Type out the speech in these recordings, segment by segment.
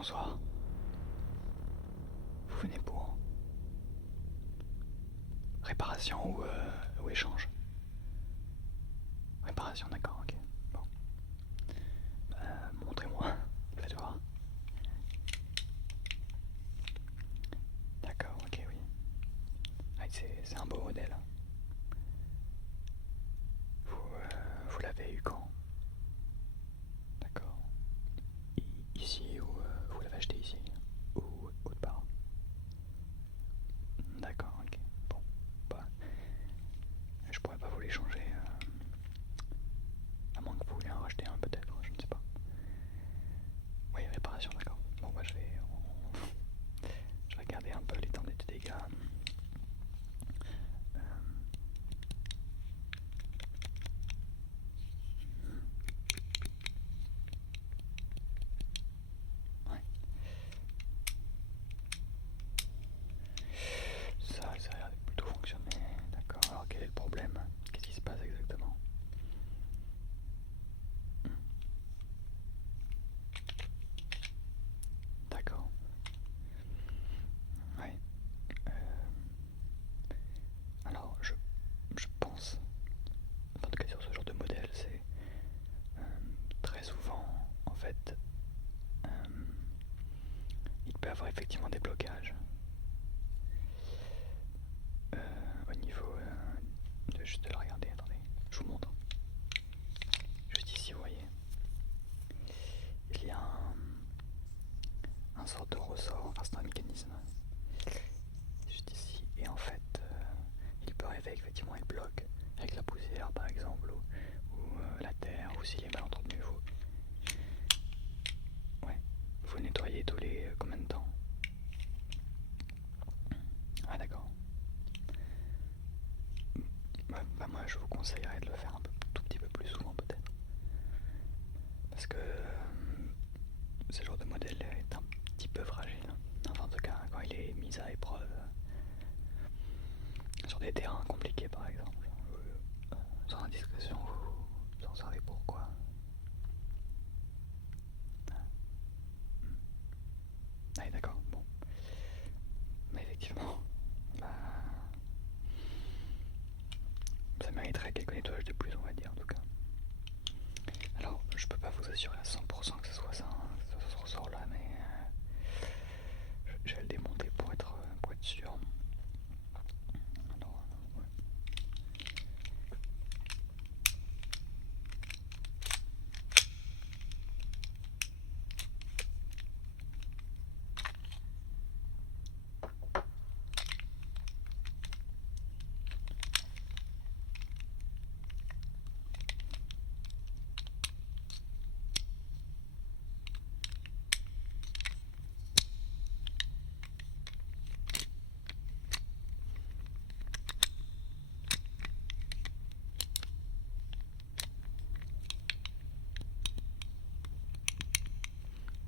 Bonsoir. Vous venez pour réparation ou échange? Réparation, d'accord, ok. Bon. Montrez-moi. Faites voir. D'accord, ok, oui. Ah, c'est un beau modèle. Vous l'avez eu quand? D'accord. Ici ou vous l'avez acheté ici? Ou autre part? D'accord, ok. Bon. Bah, je pourrais pas vous l'échanger. À moins que vous vouliez en racheter un peut-être, je ne sais pas. Oui, réparation, d'accord. Bon, bah je vais regarder un peu l'étendue des dégâts. Euh, ouais. Ça a l'air de plutôt fonctionner. D'accord. Alors quel est le problème? Qu'est-ce qui se passe exactement? D'accord. Ouais. Euh, alors je pense, en tout cas sur ce genre de modèle, c'est très souvent en fait euh, il peut y avoir effectivement des blocages au niveau juste de le regarder. Attendez, je vous montre. Juste ici, vous voyez, il y a un sorte de ressort, enfin c'est un mécanisme juste ici, et en fait il peut arriver effectivement il bloque avec la poussière par exemple, ou la terre, ou s'il est mal entretenu. Ouais, vous nettoyez tous les combien de temps? Ah d'accord. Bah, moi je vous conseillerais de le faire un tout petit peu plus souvent peut-être, parce que ce genre de modèle est un petit peu fragile. Enfin en tout cas quand il est mis à épreuve sur des terrains compliqués par exemple. Sans indiscrétion, vous en savez pourquoi? Ah oui, d'accord, bon. Mais effectivement, bah, ça mériterait quelques nettoyages de plus, on va dire en tout cas. Alors, je peux pas vous assurer à 100% que ce soit ça, hein, ce ressort-là, mais je vais le démonter pour être sûr. Alors, ouais.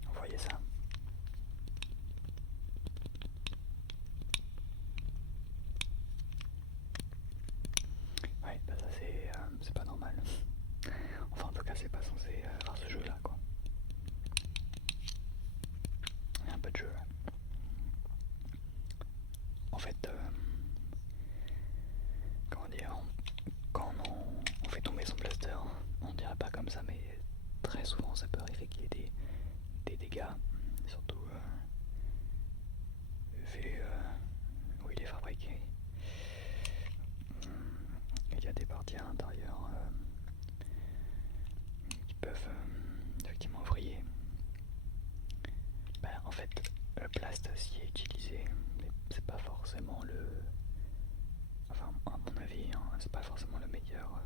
Vous voyez ça? Ouais, bah ça c'est pas normal. Enfin, en tout cas, c'est pas censé faire ce jeu-là, quoi. Il y a un peu de jeu. En fait, comment dire, quand on fait tomber son blaster, on dirait pas comme ça, mais très souvent ça peut arriver qu'il y ait des dégâts, surtout vu où il est fabriqué. Il y a des parties à l'intérieur qui peuvent effectivement vriller. En fait, le plast acier utilisé, c'est pas forcément le. Enfin, à mon avis, hein, c'est pas forcément le meilleur.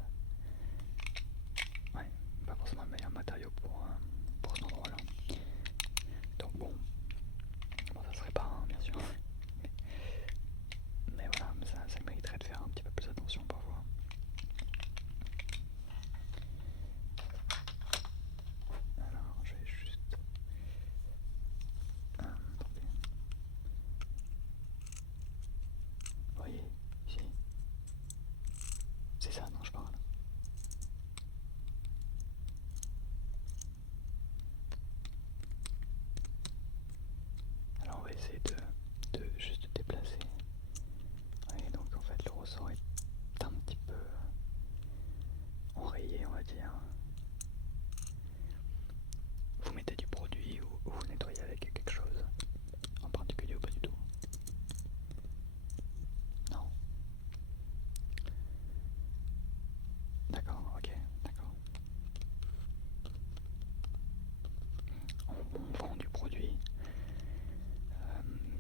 Ouais, pas forcément le meilleur matériau pour cet endroit-là. Donc bon, ça serait pas, hein, bien sûr. Mais voilà, ça mériterait de faire un petit peu plus attention parfois. Alors, je vais juste. Attendez. Vous voyez, ici. C'est ça dont je parle.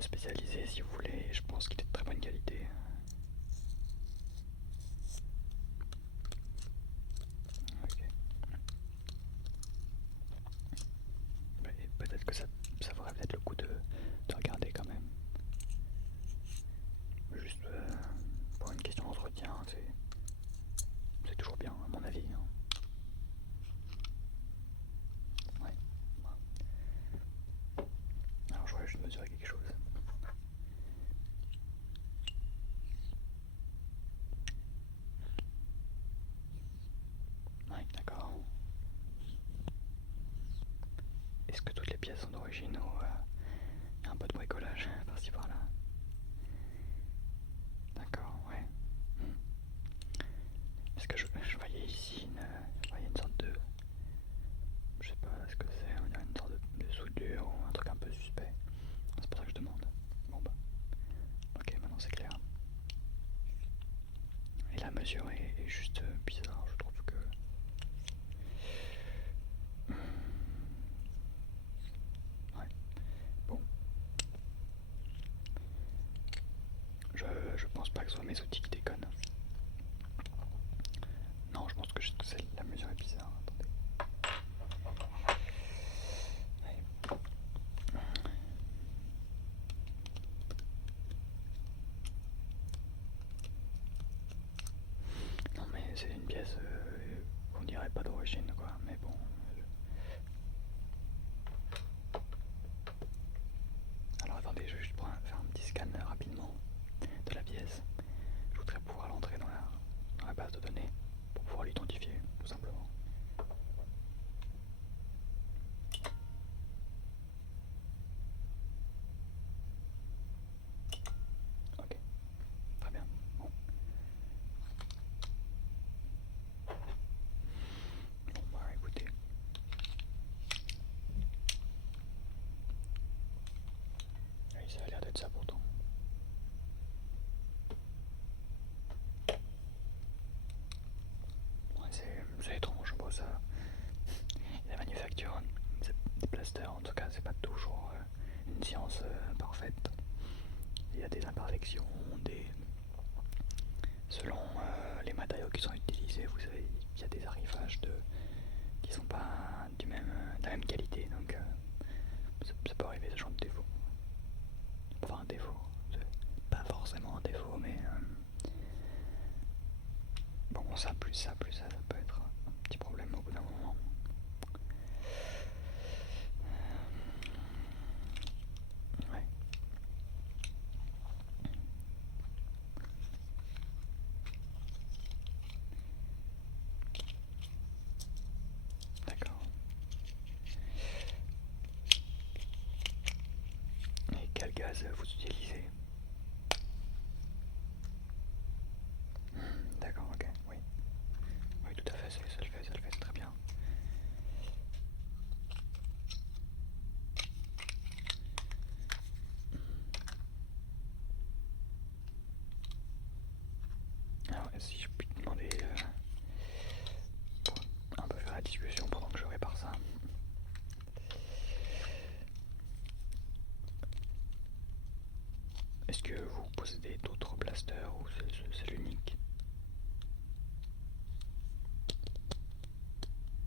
spécialisé si vous voulez, je pense qu'il est de très bonne qualité. Ok. Peut-être que ça vaudrait peut-être le coup de regarder quand même. Juste pour une question d'entretien, c'est toujours bien à mon avis. Hein. Ouais. Alors je voudrais juste mesurer quelque chose. Ouais, d'accord. Est-ce que toutes les pièces sont d'origine ou y a un peu de bricolage par-ci par-là? D'accord, ouais. Est-ce que je voyais ici une sorte de... Je sais pas ce que c'est, on dirait une sorte de soudure ou un truc un peu suspect. C'est pour ça que je demande. Bon bah, ok, maintenant c'est clair. Et la mesure est juste bizarre, je trouve que... Ouais, bon. Je pense pas que ce soit mes outils qui déconnent. Non, je pense que juste que la mesure est bizarre. Attendez. Ouais. Non mais c'est une pièce qu'on dirait pas d'origine quoi, mais bon. Alors attendez, je vais juste faire un petit scan rapidement de la pièce. Je voudrais pouvoir l'entrer dans la base de données pour pouvoir l'identifier tout simplement. Ok, très bien. Bon, bah écoutez. Oui, ça a l'air d'être ça pourtant. Ouais, c'est étrange, bon ça. La manufacture des plasters, en tout cas, c'est pas toujours une science parfaite. Il y a des imperfections, selon les matériaux qui sont utilisés, vous savez, il y a des arrivages qui sont pas de la même qualité, donc ça peut arriver ce genre de défaut. Enfin un défaut, c'est pas forcément un défaut, mais bon ça plus ça peut être un petit problème au bout d'un moment. Ouais. D'accord. Et quel gaz vous utilisez? D'accord, ok, oui. Oui, tout à fait, ça le fait, c'est très bien. Alors, si je puis te demander pour un peu faire la discussion pendant que je répare ça. Est-ce que vous possédez d'autres blasters ou c'est l'unique?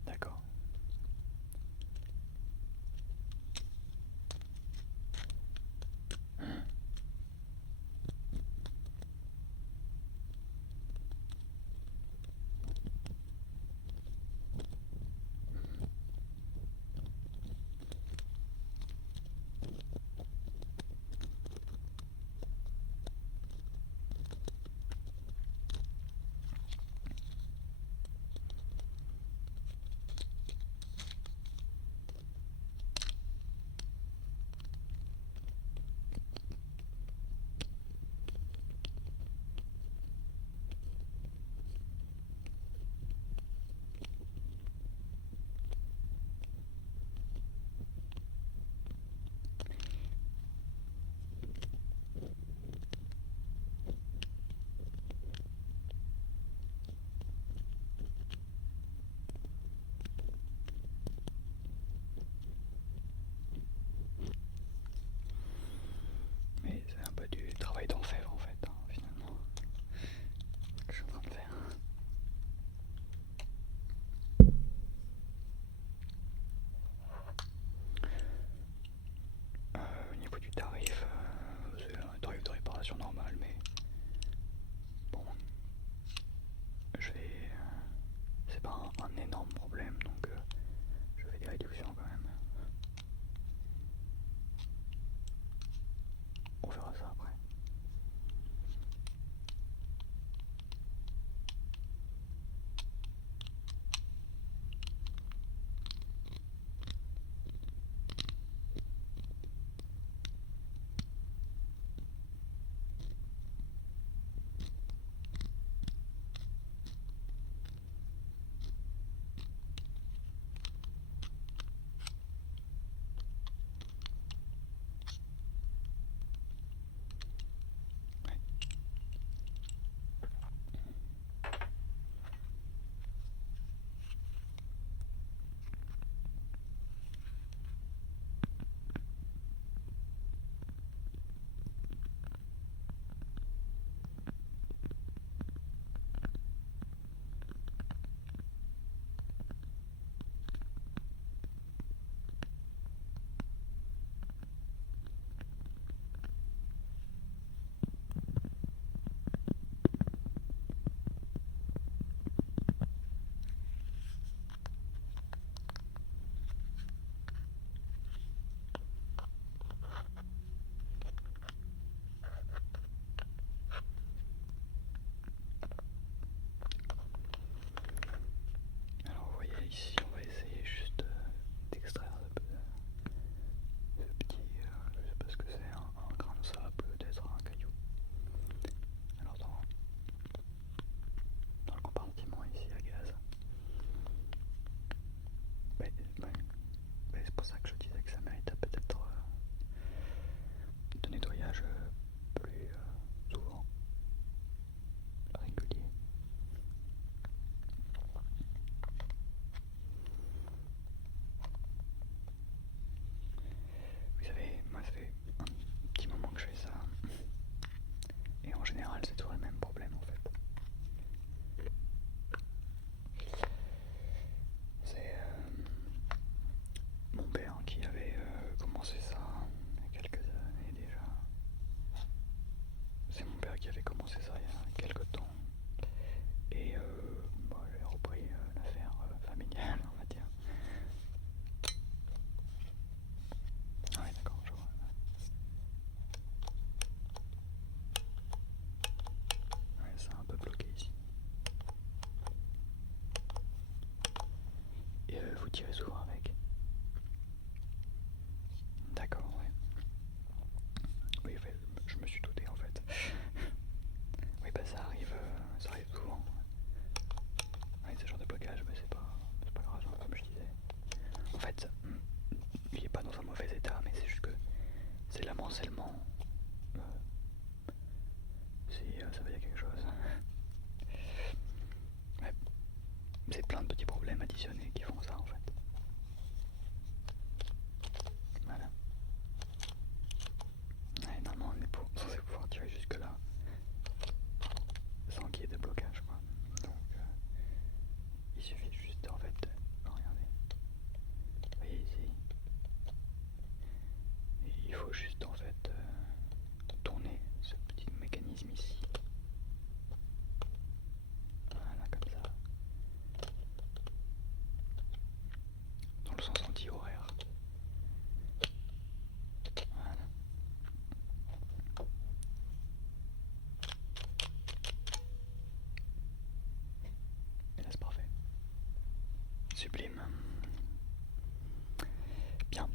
D'accord. vous tirez souvent avec. D'accord, ouais. Oui, ouais, je me suis douté en fait. Oui, bah ça arrive souvent. Ouais, ce genre de blocage, mais c'est pas grave, hein, comme je disais. En fait, il est pas dans un mauvais état, mais c'est juste que c'est l'amoncellement. Euh, si ça veut dire quelque chose. Ouais, c'est plein de petits problèmes additionnés qui font ça en fait. Voilà. Ouais, normalement on est censé pouvoir tirer jusque là sans qu'il y ait de blocage quoi. Donc il suffit juste en fait de regardez. Vous voyez ici. Et il faut juste en fait tourner ce petit mécanisme ici. Voilà comme ça. Dans le sens anti-horaire. Voilà. Et là c'est parfait. Sublime. Bien.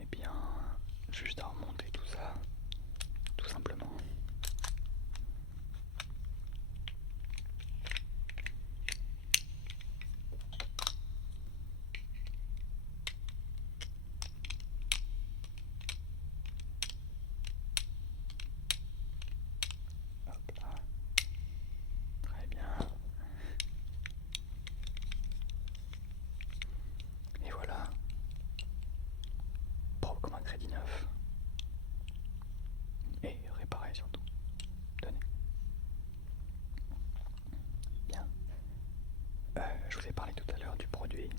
Et bien, juste à remonter tout ça, tout simplement. Hop là. Très bien. Et voilà. Propre comme un crédit neuf. Et réparé surtout. Tenez. Bien. Je vous ai parlé tout à l'heure du produit.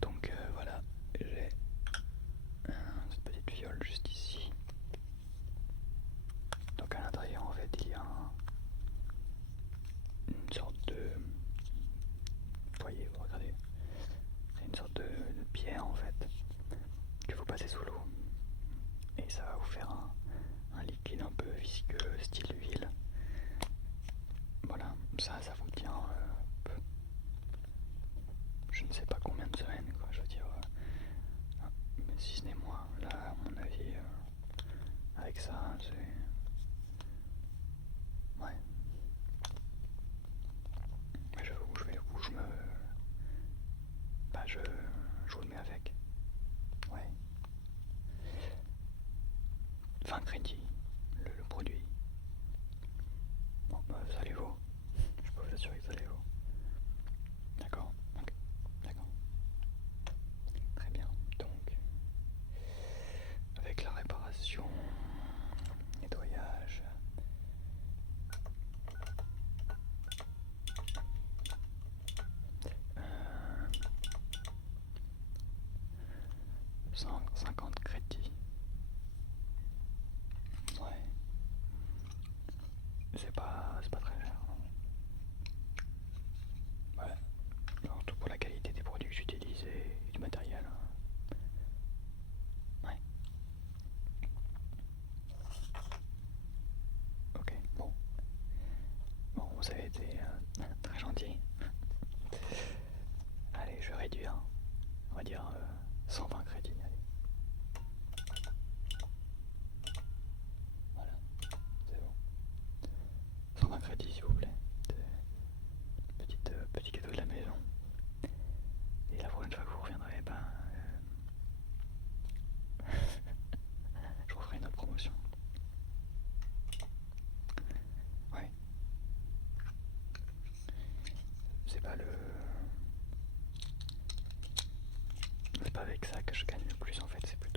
Donc voilà, j'ai cette petite fiole juste ici. Donc à l'intérieur en fait il y a une sorte de... Vous voyez, vous regardez. C'est une sorte de pierre en fait que vous passez sous l'eau. Et ça va vous faire un liquide un peu visqueux, style huile. Voilà, ça vous tient je ne sais pas combien de semaines quoi, je veux dire. Mais si ce n'est moi, là à mon avis, avec ça, c'est... Ouais. Je me... Bah je vous le mets avec. Ouais. 20 crédits, le produit. Bon, bah, ça les vaut. Je peux vous assurer que ça les vaut. D'accord. Ok. D'accord. Très bien. Donc, avec la réparation, nettoyage. 150 crédits. Ouais. C'est pas très cher. Ouais. Surtout pour la qualité des produits que j'utilise et du matériel. Ouais. Ok, bon. Bon, vous avez été très gentil. Allez, je vais réduire. On va dire 120 crédits. Allez. Voilà, c'est bon. 120 crédits s'il vous plaît. Petit cadeau de la maison. Et la prochaine fois que vous reviendrez, ben... je vous ferai une autre promotion. Ouais. C'est pas le... C'est pas avec ça que je gagne le plus en fait, c'est plutôt